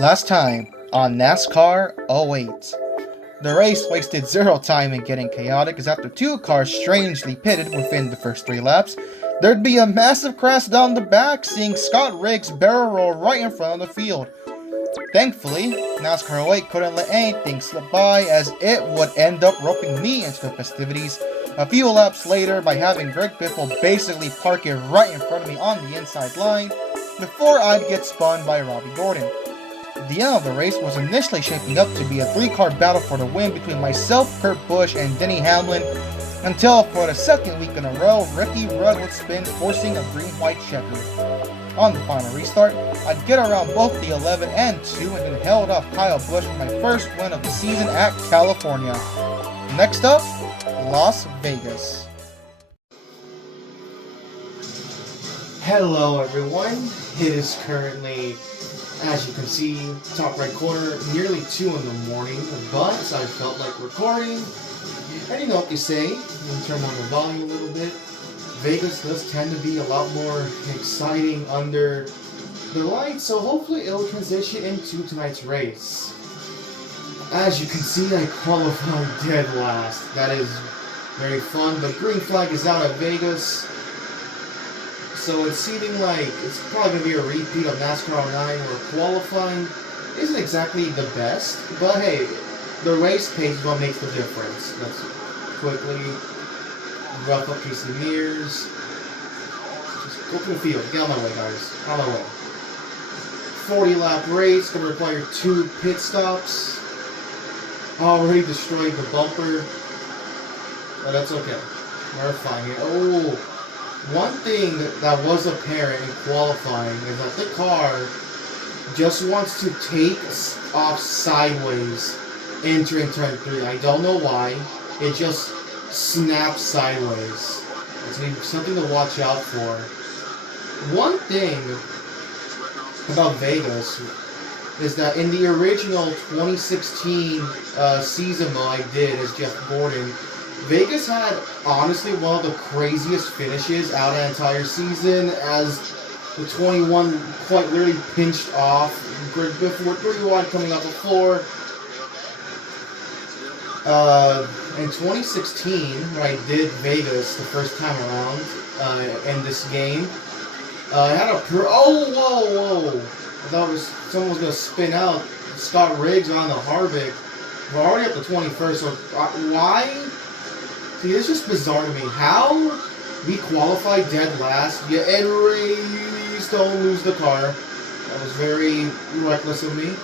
Last time on NASCAR 08. The race wasted zero time in getting chaotic as after two cars strangely pitted within the first 3 laps, there'd be a massive crash down the back, seeing Scott Riggs barrel roll right in front of the field. Thankfully, NASCAR 08 couldn't let anything slip by as it would end up roping me into the festivities a few laps later by having Greg Biffle basically park it right in front of me on the inside line before I'd get spun by Robbie Gordon. The end of the race was initially shaping up to be a 3-car battle for the win between myself, Kurt Busch, and Denny Hamlin, until for the second week in a row, Ricky Rudd would spin, forcing a green-white checker. On the final restart, I'd get around both the 11 and 2 and then held off Kyle Busch for my first win of the season at California. Next up, Las Vegas. Hello everyone, it is currently, as you can see, top right corner, nearly 2 in the morning, but I felt like recording, and you know what they say, you can turn on the volume a little bit. Vegas does tend to be a lot more exciting under the lights, so hopefully it'll transition into tonight's race. As you can see, I qualified dead last. That is very fun, but green flag is out at Vegas. So it's seeming like it's probably going to be a repeat of NASCAR 09 where qualifying isn't exactly the best, but hey, the race pace is what makes the difference. Let's quickly rough up Casey Mears. Just go to the field. Get on my way, guys. On my way. 40-lap race. Going to require 2 pit stops. Already destroyed the bumper. But that's okay. We're fine here. Oh, one thing that was apparent in qualifying is that the car just wants to take off sideways entering turn 3. I don't know why. It just snaps sideways. It's something to watch out for. One thing about Vegas is that in the original 2016 season mode I did as Jeff Gordon, Vegas had honestly one of the craziest finishes out of the entire season as the 21 quite literally pinched off. Greg Biffle 31 coming off the floor. In 2016, when I did Vegas the first time around in this game, I had a whoa! I thought someone was gonna spin out. Scott Riggs on the Harvick. We're already at the 21st, so why? See, it's just bizarre to me. How we qualify dead last, yet and race don't lose the car. That was very reckless of me.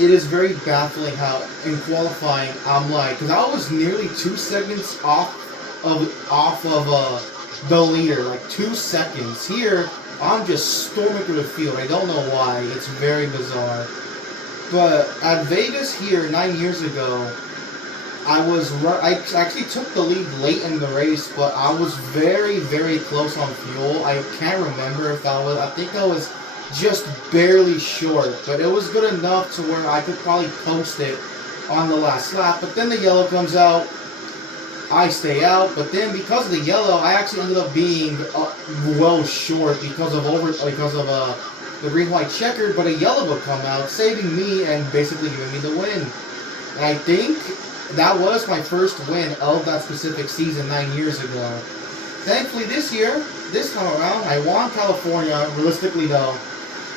It is very baffling how in qualifying I'm like, because I was nearly 2 seconds off of the leader, like 2 seconds. Here, I'm just storming through the field. I don't know why. It's very bizarre. But at Vegas here 9 years ago, I actually took the lead late in the race, but I was very, very close on fuel. I can't remember if I think I was just barely short, but it was good enough to where I could probably post it on the last lap. But then the yellow comes out, I stay out, but then because of the yellow, I actually ended up being well short because of the green-white checker, but a yellow would come out, saving me and basically giving me the win. And I think that was my first win of that specific season 9 years ago. Thankfully this time around, I won California. Realistically though,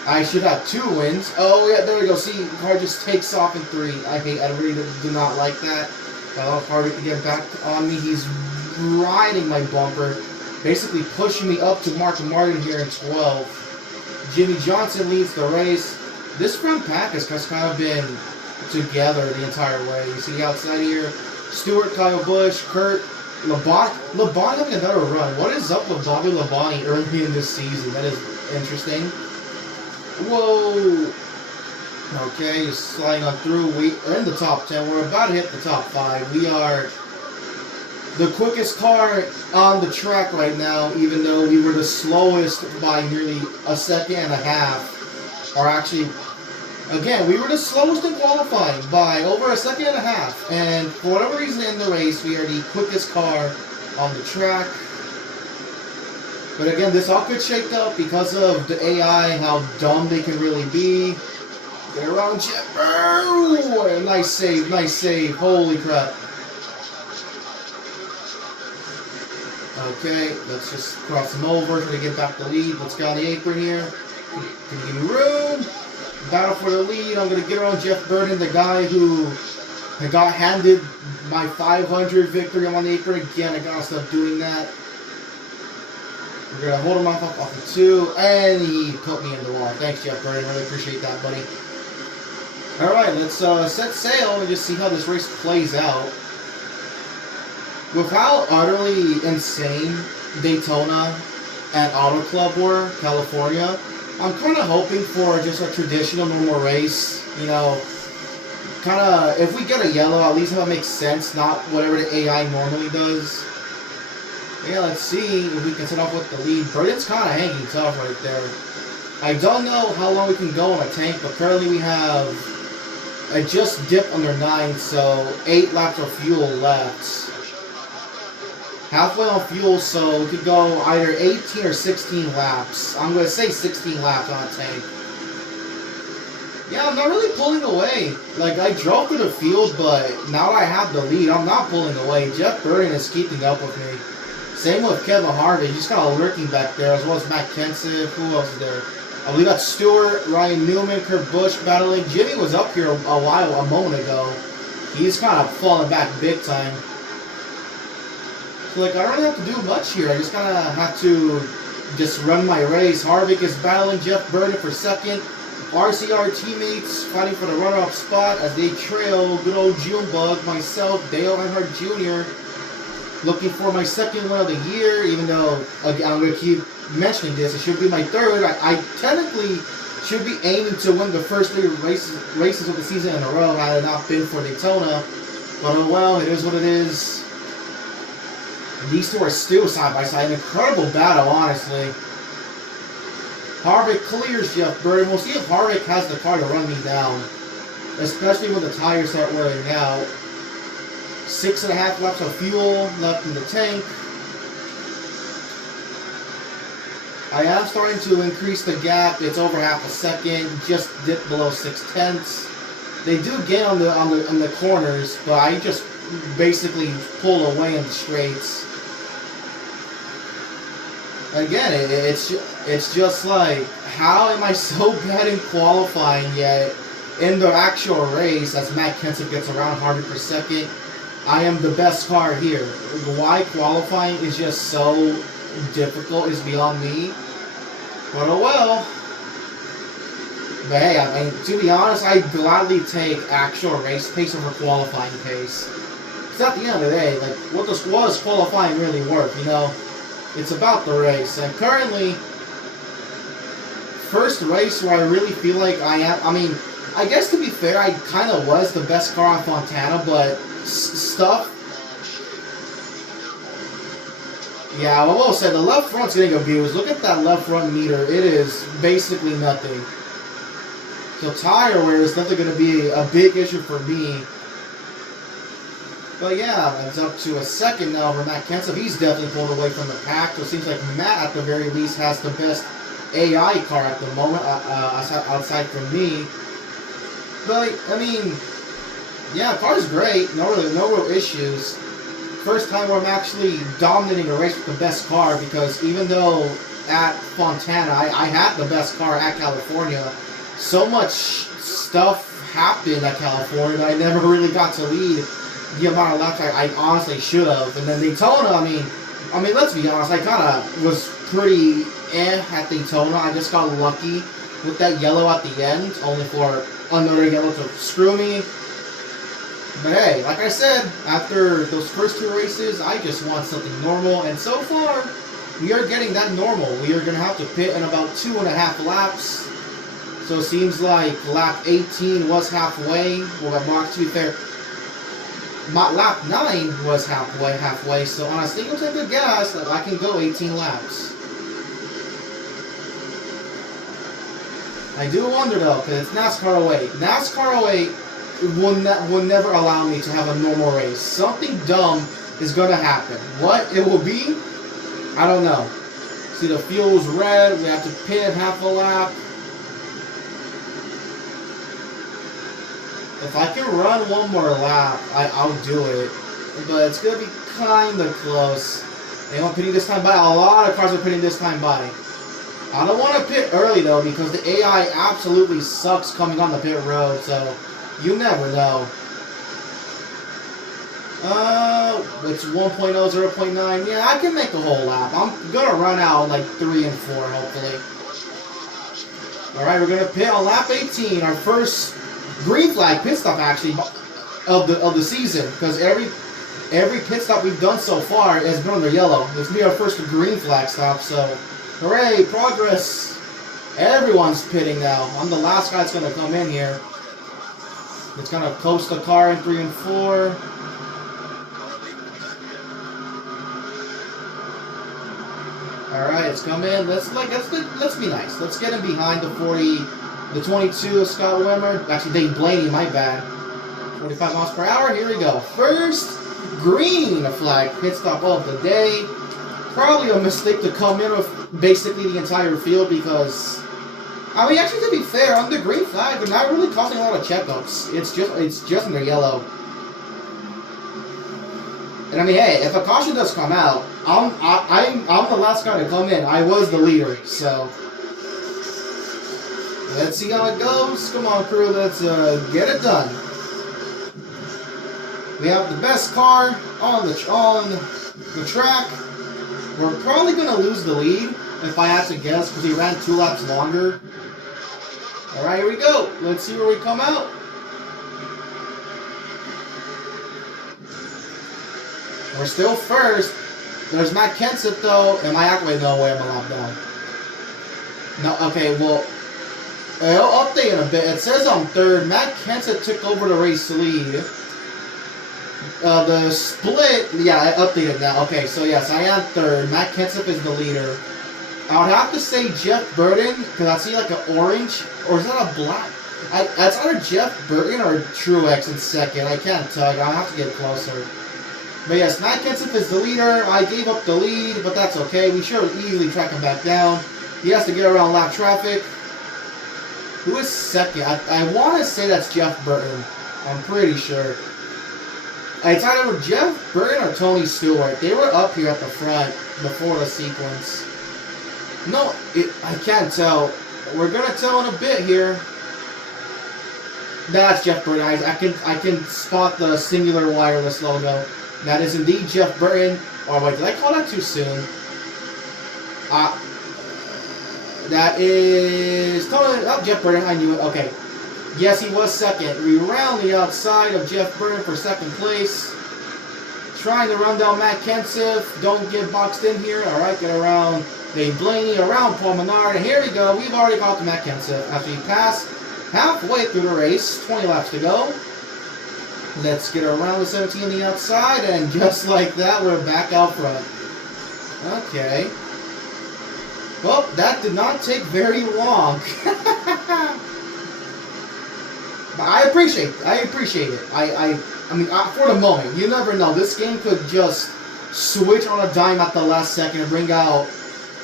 I should have 2 wins. Oh yeah, there we go. See, the car just takes off in 3. I really do not like that. I love Harvick to get back on me. He's riding my bumper, basically pushing me up to Mark Martin here in 12. Jimmy Johnson leads the race. This front pack has kind of been together the entire way. You see outside here, Stewart, Kyle Busch, Kurt, Labonte having another run. What is up with Bobby Labonte early in this season? That is interesting. Whoa. Okay, just sliding on through. We are in the top 10. We're about to hit the top 5. We are the quickest car on the track right now, even though we were the slowest by nearly a second and a half. Or actually, again, we were the slowest in qualifying by over a second and a half. And for whatever reason in the race, we are the quickest car on the track. But again, this all could shake up because of the AI, how dumb they can really be. Get around Jet. Oh, nice save, nice save. Holy crap. Okay, let's just cross him over, try to get back the lead. Let's get on the apron here. Can you give me room? Battle for the lead. I'm going to get around Jeff Burton, the guy who got handed my 500 victory. I'm on the apron again. I got to stop doing that. We're going to hold him off of 2, and he put me in the wall. Thanks, Jeff Burton. Really appreciate that, buddy. Alright, let's set sail and just see how this race plays out. With how utterly insane Daytona and Auto Club were, California, I'm kind of hoping for just a traditional normal race. You know, kind of, if we get a yellow, at least have it make sense, not whatever the AI normally does. Yeah, let's see if we can set off with the lead. Burton's kind of hanging tough right there. I don't know how long we can go on a tank, but currently we have, I just dipped under 9, so 8 laps of fuel left. Halfway on fuel, so we could go either 18 or 16 laps. I'm going to say 16 laps on a tank. Yeah, I'm not really pulling away. Like, I drove through the field, but now I have the lead. I'm not pulling away. Jeff Burton is keeping up with me. Same with Kevin Harvick. He's kind of lurking back there, as well as Matt Kenseth. Who else is there? We got Stewart, Ryan Newman, Kurt Busch battling. Jimmy was up here a moment ago. He's kind of falling back big time. So, like, I don't really have to do much here. I just kind of have to just run my race. Harvick is battling Jeff Burton for second. RCR teammates fighting for the runner-up spot as they trail good old Junebug, myself, Dale Earnhardt Jr. Looking for my second win of the year, even though, again, I'm going to keep mentioning this. It should be my third. I technically should be aiming to win the first 3 races of the season in a row had it not been for Daytona. But oh well, it is what it is. These two are still side by side. An incredible battle, honestly. Harvick clears Jeff Burton. We'll see if Harvick has the car to run me down. Especially when the tires start wearing out. 6.5 laps of fuel left in the tank. I am starting to increase the gap. It's over half a second. Just dipped below 6/10. They do gain on the corners, but I just basically pull away in the straights. Again, it's just like, how am I so bad in qualifying yet in the actual race as Matt Kenseth gets around Harvick per second? I am the best car here. Why qualifying is just so difficult is beyond me. But oh well. But hey, I mean, to be honest, I gladly take actual race pace over qualifying pace. Because at the end of the day, like, what does qualifying really worth, you know? It's about the race. And currently, first race where I really feel like I am, I mean, I guess to be fair, I kind of was the best car on Fontana, but stuff. Yeah, well, we'll say the left front's getting abused. Look at that left front meter. It is basically nothing. So tire wear is definitely going to be a big issue for me. But yeah, it's up to a second now for Matt Kenseth. He's definitely pulled away from the pack. So it seems like Matt, at the very least, has the best AI car at the moment, outside from me. But, I mean, yeah, car's great. No real issues. First time where I'm actually dominating a race with the best car, because even though at Fontana I had the best car at California, so much stuff happened at California that I never really got to lead the amount of laps I honestly should have. And then Daytona, I mean, let's be honest, I kind of was pretty at Daytona. I just got lucky with that yellow at the end, only for another yellow to screw me. But hey, like I said, after those first 2 races, I just want something normal, and so far, we are getting that normal. We are going to have to pit in about 2.5 laps. So it seems like lap 18 was halfway. Well, to be fair, lap 9 was halfway. So on a single tank of gas, I can go 18 laps. I do wonder though, because it's NASCAR 08. NASCAR 08 will never allow me to have a normal race. Something dumb is going to happen. What it will be, I don't know. See, the fuel's red. We have to pit half a lap. If I can run one more lap, I'll do it. But it's going to be kind of close. They won't pitting this time by. A lot of cars are pitting this time by. I don't want to pit early, though, because the AI absolutely sucks coming on the pit road. So, you never know. It's 1.0, 0.9. Yeah, I can make a whole lap. I'm going to run out like 3 and 4, hopefully. Alright, we're going to pit on lap 18. Our first green flag pit stop, actually, of the season. Because every pit stop we've done so far has been on the yellow. This will be our first green flag stop, so hooray, progress. Everyone's pitting now. I'm the last guy that's going to come in here. It's going to coast the car in 3 and 4. Alright, it's come in. Let's be nice. Let's get him behind the 40, the 22 of Scott Wimmer. Actually, Dave Blaney, my bad. 45 miles per hour. Here we go. First green flag pit stop of the day. Probably a mistake to come in with basically the entire field because, I mean, actually, to be fair, on the green flag, they're not really causing a lot of checkups. It's just in the yellow. And I mean, hey, if a caution does come out, I'm the last guy to come in. I was the leader, so let's see how it goes. Come on, crew, let's get it done. We have the best car on the track. We're probably gonna lose the lead if I had to guess because he ran 2 laps longer. All right, here we go. Let's see where we come out. We're still first. There's Matt Kenseth, though. Am I actually? No way, I'm a lap down. No, okay, well, I'll update in a bit. It says I'm third. Matt Kenseth took over the race lead. The split, yeah, I updated now. Okay, so yes, I am third. Matt Kenseth is the leader. I would have to say Jeff Burton, because I see like an orange, or is that a black? That's either Jeff Burton or Truex in second. I can't tell. I'll have to get closer. But yes, Matt Kenseth is the leader. I gave up the lead, but that's okay. We should easily track him back down. He has to get around lap traffic. Who is second? I want to say that's Jeff Burton. I'm pretty sure. It's either Jeff Burton or Tony Stewart. They were up here at the front before the sequence. No, I can't tell. We're going to tell in a bit here. That's Jeff Burton. I can spot the singular wireless logo. That is indeed Jeff Burton. Oh, wait, did I call that too soon? That is totally... Oh, Jeff Burton. I knew it. Okay. Yes, he was second. We round the outside of Jeff Burton for second place. Trying to run down Matt Kenseth. Don't get boxed in here. All right, get around Dave Blaney, around Paul Menard. And here we go. We've already caught the Matt Kenseth. After he passed halfway through the race. 20 laps to go. Let's get around the 17 on the outside, and just like that, we're back out front. Okay. Well, that did not take very long. But I appreciate it. I mean, for the moment, you never know. This game could just switch on a dime at the last second and bring out,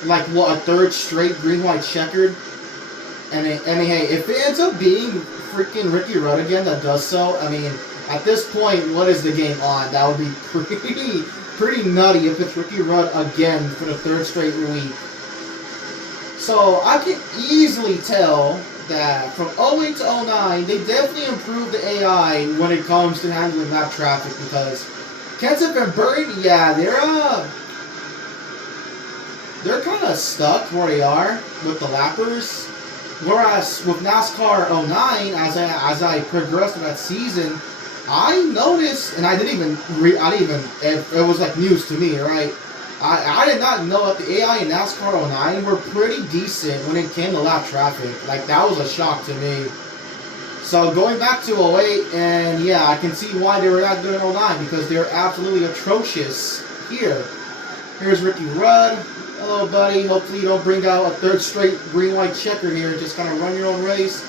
like, what, a third straight green-white checkered. And I mean, hey, if it ends up being freaking Ricky Rudd again that does so, I mean... At this point, what is the game on? That would be pretty nutty if it's Ricky Rudd again for the 3rd straight week. So I can easily tell that from 08 to 09, they definitely improved the AI when it comes to handling lap traffic because Kenseth and Burton, yeah, they're kind of stuck where they are with the lappers. Whereas with NASCAR 09, as I progressed in that season, I noticed, and it was like news to me, right? I did not know that the AI in NASCAR 09 were pretty decent when it came to lap traffic. Like, that was a shock to me. So, going back to 08, and yeah, I can see why they were not good in 09, because they're absolutely atrocious here. Here's Ricky Rudd. Hello, buddy. Hopefully you don't bring out a 3rd straight green-white checker here and just kind of run your own race.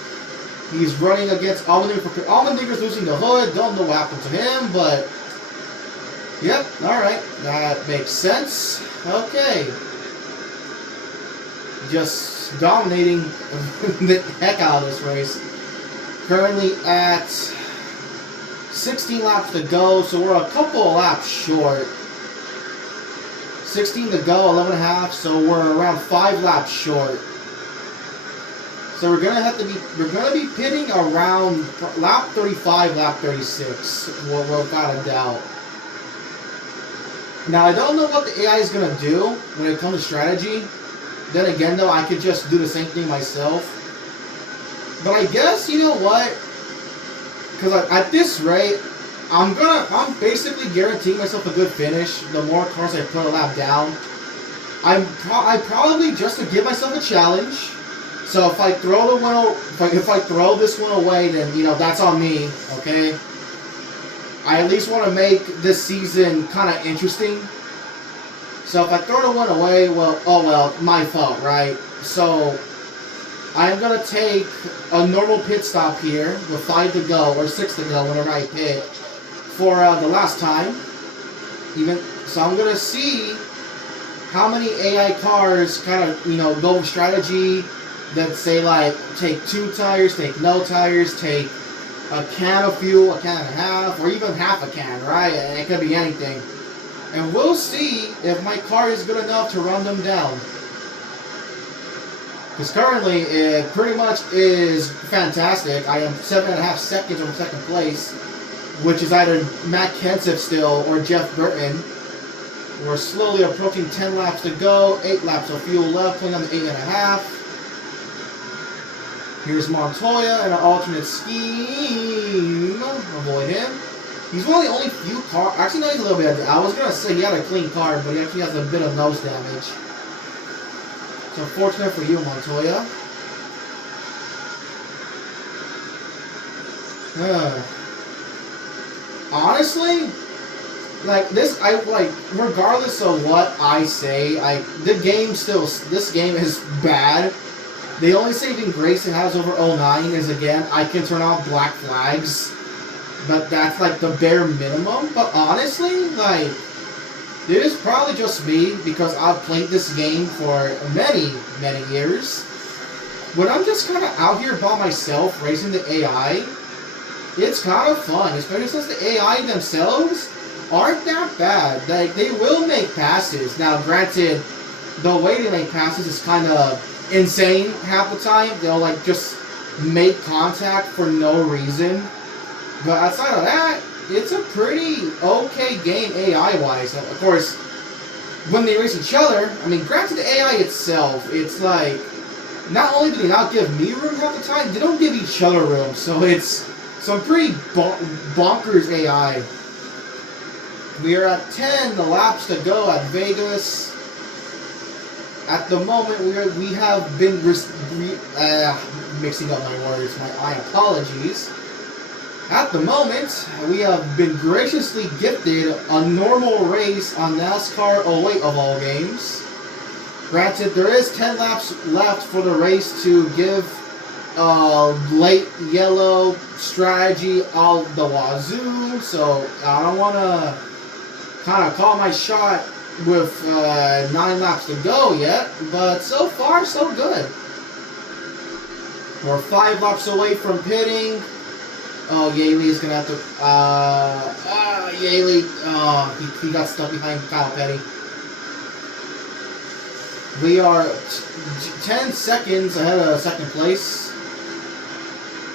He's running against Allmendinger's losing the hood. Don't know what happened to him, but... Yep, alright. That makes sense. Okay. just dominating the heck out of this race. Currently at 16 laps to go, so we're a couple of laps short. 16 to go, 11 and a half, so we're around 5 laps short. So we're gonna be pitting around lap 35, lap 36, without a doubt. Now I don't know what the AI is gonna do when it comes to strategy. Then again, though, I could just do the same thing myself. But I guess, you know what? Because at this rate, I'm basically guaranteeing myself a good finish. The more cars I put a lap down, I probably just to give myself a challenge. So if I throw if I throw this one away, then that's on me. Okay. I at least want to make this season kind of interesting. So if I throw the one away, well, oh well, my fault, right? So I'm going to take a normal pit stop here with 5 to go or 6 to go whenever I pit for the last time. So I'm going to see how many AI cars kind of, go with strategy that say like take 2 tires, take no tires, take a can of fuel, a can and a half, or even half a can, right? And it could be anything. And we'll see if my car is good enough to run them down. Because currently, it pretty much is fantastic. I am 7.5 seconds from second place, which is either Matt Kenseth still or Jeff Burton. We're slowly approaching 10 laps to go, 8 laps of fuel left, pulling on the 8.5. Here's Montoya and an alternate scheme. Avoid him. He's one of the only few cars. Actually, no, he's a little bit. I was going to say he had a clean car, but he actually has a bit of nose damage. So, fortunate for you, Montoya. Honestly, regardless of what I say, this game is bad. The only saving grace it has over 09 is, again, I can turn off black flags. But that's like the bare minimum. But honestly, it is probably just me because I've played this game for many, many years. When I'm just kind of out here by myself racing the AI, it's kind of fun, especially since the AI themselves aren't that bad. They will make passes. Now, granted, the way they make passes is kind of insane half the time. They'll just make contact for no reason. But outside of that, it's a pretty okay game AI-wise. Of course, when they race each other, granted the AI itself, it's not only do they not give me room half the time, they don't give each other room. So it's some pretty bonkers AI. We are at 10 laps to go at Vegas. At the moment, we have been mixing up my words. My apologies. At the moment, we have been graciously gifted a normal race on NASCAR 08 of all games. Granted, there is 10 laps left for the race to give late yellow strategy all the wazoo, so I don't want to kind of call my shot with 9 laps to go yet, but so far, so good. We're 5 laps away from pitting. Oh, Yaley's gonna have to. Yaley. He got stuck behind Kyle Petty. We are 10 seconds ahead of second place.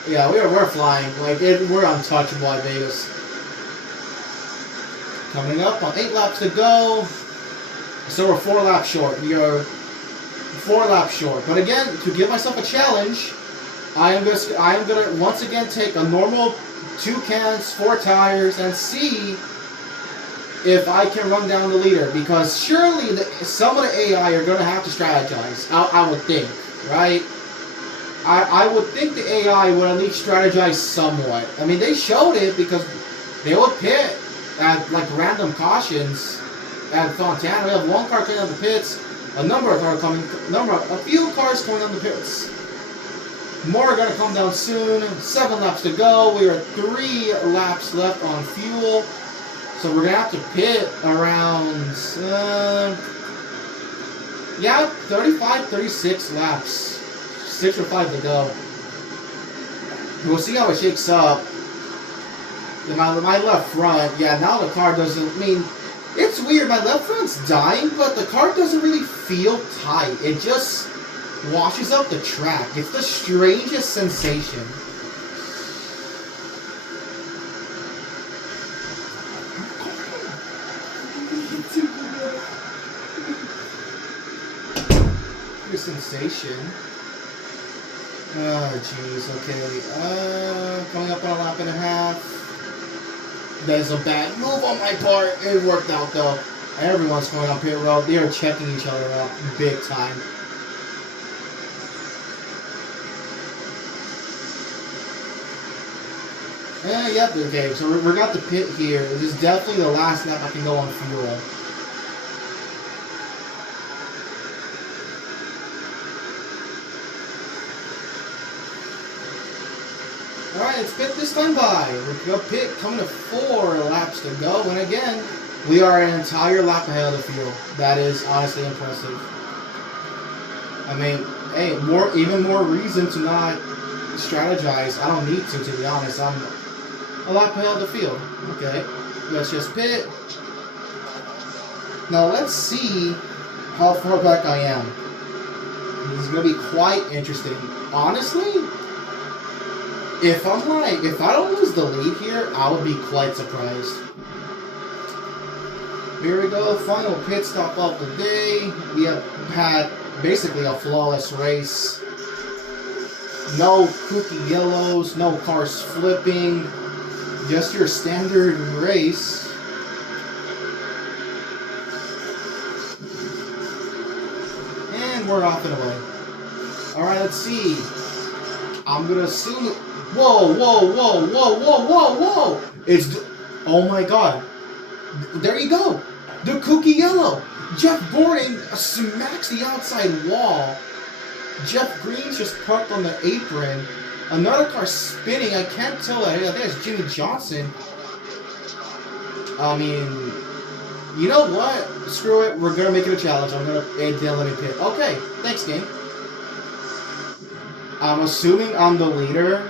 Yeah, we're flying. We're untouchable at Vegas. Coming up on 8 laps to go. So we're 4 laps short. We are 4 laps short. But again, to give myself a challenge, I am gonna once again take a normal 2 cans, 4 tires, and see if I can run down the leader. Because surely some of the AI are gonna have to strategize. I would think, right? I would think the AI would at least strategize somewhat. They showed it because they would pit at random cautions at Fontana. We have 1 car coming out the pits, a few cars coming down the pits. More are going to come down soon. 7 laps to go. We are 3 laps left on fuel. So we're going to have to pit around Yeah, 35, 36 laps. 6 or 5 to go. We'll see how it shakes up. My left front, yeah, now the car doesn't, I mean, it's weird, my left front's dying, but the car doesn't really feel tight. It just washes up the track. It's the strangest sensation. Good sensation. Oh, jeez, okay. Coming up on a lap and a half. That is a bad move on my part. It worked out, though. Everyone's going on pit road. They are checking each other out big time. Yep, okay, so we got the pit here. This is definitely the last lap I can go on fuel. Alright, it's pit this time by. We've got pit coming to 4 laps to go, and again, we are an entire lap ahead of the field. That is honestly impressive. I mean, hey, even more reason to not strategize. I don't need to be honest. I'm a lap ahead of the field. Okay, let's just pit. Now let's see how far back I am. This is going to be quite interesting. Honestly, if I don't lose the lead here, I would be quite surprised. Here we go, final pit stop of the day. We have had basically a flawless race. No kooky yellows, no cars flipping. Just your standard race. And we're off and away. Alright, let's see. I'm gonna assume... Whoa, whoa, whoa, whoa, whoa, whoa, whoa! It's... Oh my god. There you go. The kooky yellow. Jeff Gordon smacks the outside wall. Jeff Green's just parked on the apron. Another car spinning. I can't tell that. I think it's Jimmy Johnson. I mean, you know what? Screw it. We're gonna make it a challenge. I'm gonna let me pit. Okay, thanks, game. I'm assuming I'm the leader.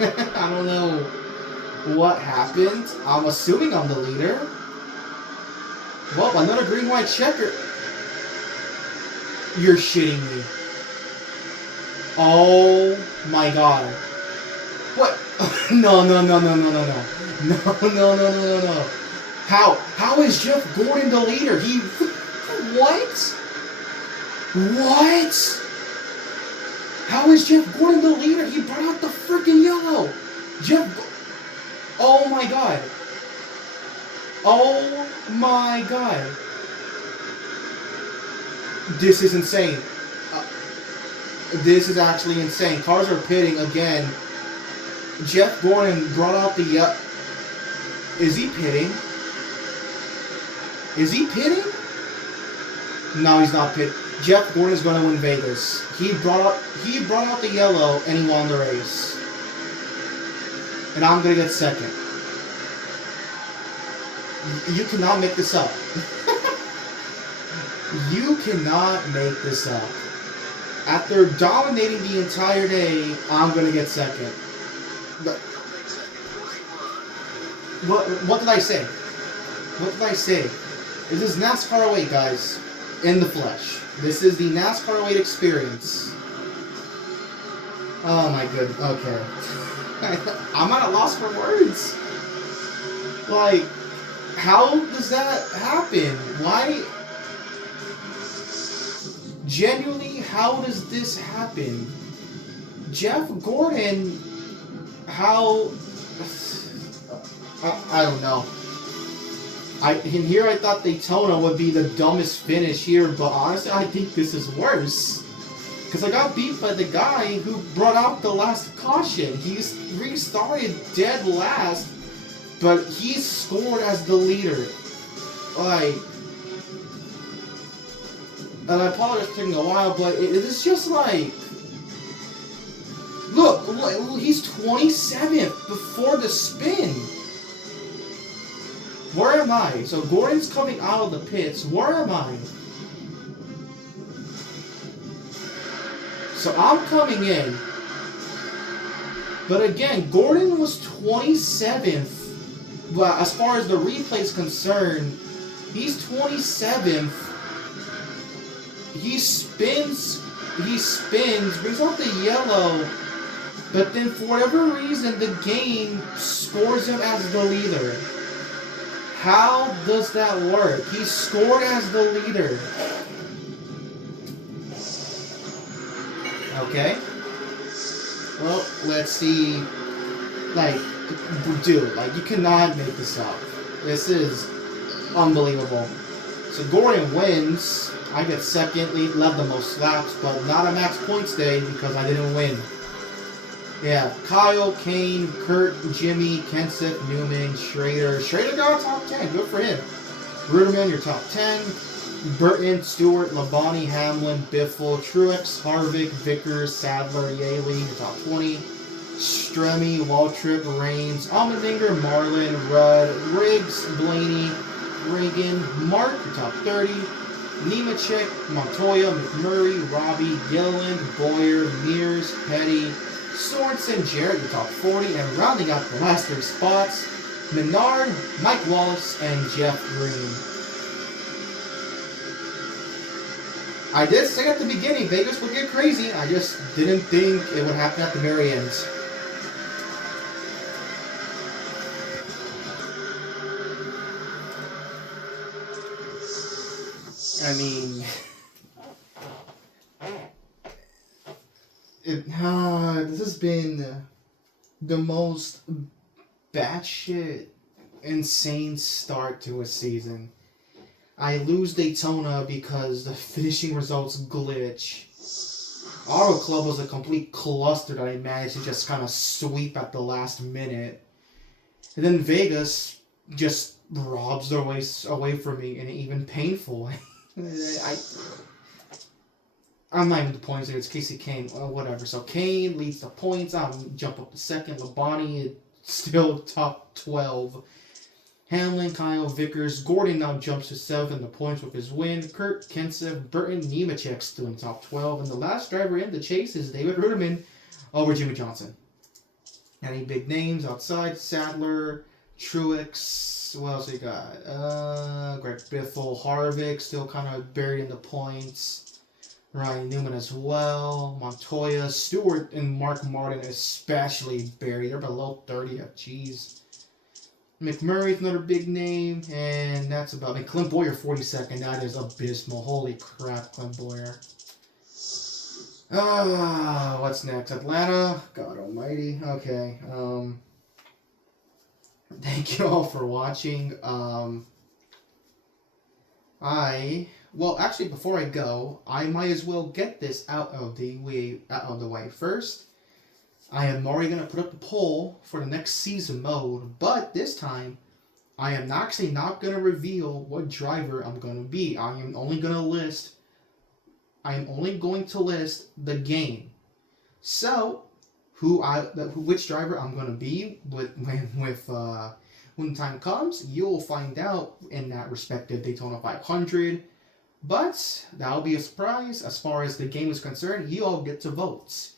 I don't know what happened. I'm assuming I'm the leader. Well, another green-white checker. You're shitting me. Oh my god. What? No. No. How is Jeff Gordon the leader? What? What? How is Jeff Gordon the leader? He brought out the freaking yellow. Oh my god. Oh my god. This is insane. This is actually insane. Cars are pitting again. Jeff Gordon brought out the... is he pitting? Is he pitting? No, he's not pitting. Jeff Gordon is going to win Vegas. He brought out the yellow and he won the race. And I'm going to get second. You cannot make this up. You cannot make this up. After dominating the entire day, I'm going to get second. But what did I say? What did I say? This is NASCAR 08, guys. In the flesh. This is the NASCAR 08 experience. Oh my goodness. Okay. I'm at a loss for words. Like, how does that happen? Why? Genuinely, how does this happen? Jeff Gordon, how... I don't know. In here I thought Daytona would be the dumbest finish here, but honestly I think this is worse. Because I got beat by the guy who brought out the last caution. He's restarted dead last, but he scored as the leader. Like... And I apologize for taking a while, but it's just like... Look, he's 27th before the spin. Where am I? So Gordon's coming out of the pits. Where am I? So I'm coming in. But again, Gordon was 27th. But as far as the replay is concerned, he's 27th. He spins, brings out the yellow. But then for whatever reason, the game scores him as the leader. How does that work? He scored as the leader. Okay. Well, let's see. Like, dude, like, you cannot make this up. This is unbelievable. So Gordon wins. I get second, led the most laps, but not a max points day because I didn't win. Yeah, Kyle, Kane, Kurt, Jimmy, Kenseth, Newman, Schrader. Schrader got a top 10. Good for him. Ruderman, your top 10. Burton, Stewart, Labonte, Hamlin, Biffle, Truex, Harvick, Vickers, Sadler, Yaley, your top 20. Stremme, Waltrip, Reigns, Allmendinger, Marlin, Rudd, Riggs, Blaney, Reagan, Mark, your top 30. Nemechek, Montoya, McMurray, Robbie, Gilliland, Boyer, Mears, Petty, Sorensen, Jarrett, your top 40, and rounding out the last 3 spots, Menard, Mike Wallace, and Jeff Green. I did say at the beginning Vegas would get crazy. I just didn't think it would happen at the very end. I mean, this has been the most batshit insane start to a season. I lose Daytona because the finishing results glitch. Auto Club was a complete cluster that I managed to just kind of sweep at the last minute. And then Vegas just robs their way away from me, and even painful. I'm not even the points here. It's Casey Kane. Well, whatever. So Kane leads the points. I'll jump up to second. Labonte is still top 12. Hamlin, Kyle, Vickers. Gordon now jumps to 7th in the points with his win. Kurt, Kenseth, Burton, Nemechek still in top 12. And the last driver in the chase is David Ruderman over Jimmy Johnson. Any big names outside? Sadler, Truex. What else we got? Greg Biffle, Harvick still kind of buried in the points. Ryan Newman as well. Montoya, Stewart, and Mark Martin especially buried. They're below 30. Jeez. McMurray's another big name, and that's about it. Clint Boyer, 42nd. That is abysmal. Holy crap, Clint Boyer. What's next? Atlanta? God almighty. Okay. Thank you all for watching. Well, actually, before I go, I might as well get this out of the way first. I am already going to put up the poll for the next season mode, but this time, I am actually not going to reveal what driver I'm going to be. I am only going to list the game. So, which driver I'm going to be when the time comes, you'll find out in that respective Daytona 500. But that'll be a surprise. As far as the game is concerned, you all get to vote.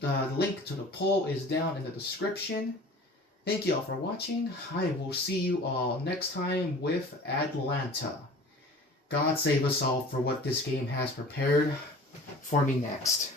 The link to the poll is down in the description. Thank you all for watching. I will see you all next time with Atlanta. God save us all for what this game has prepared for me next.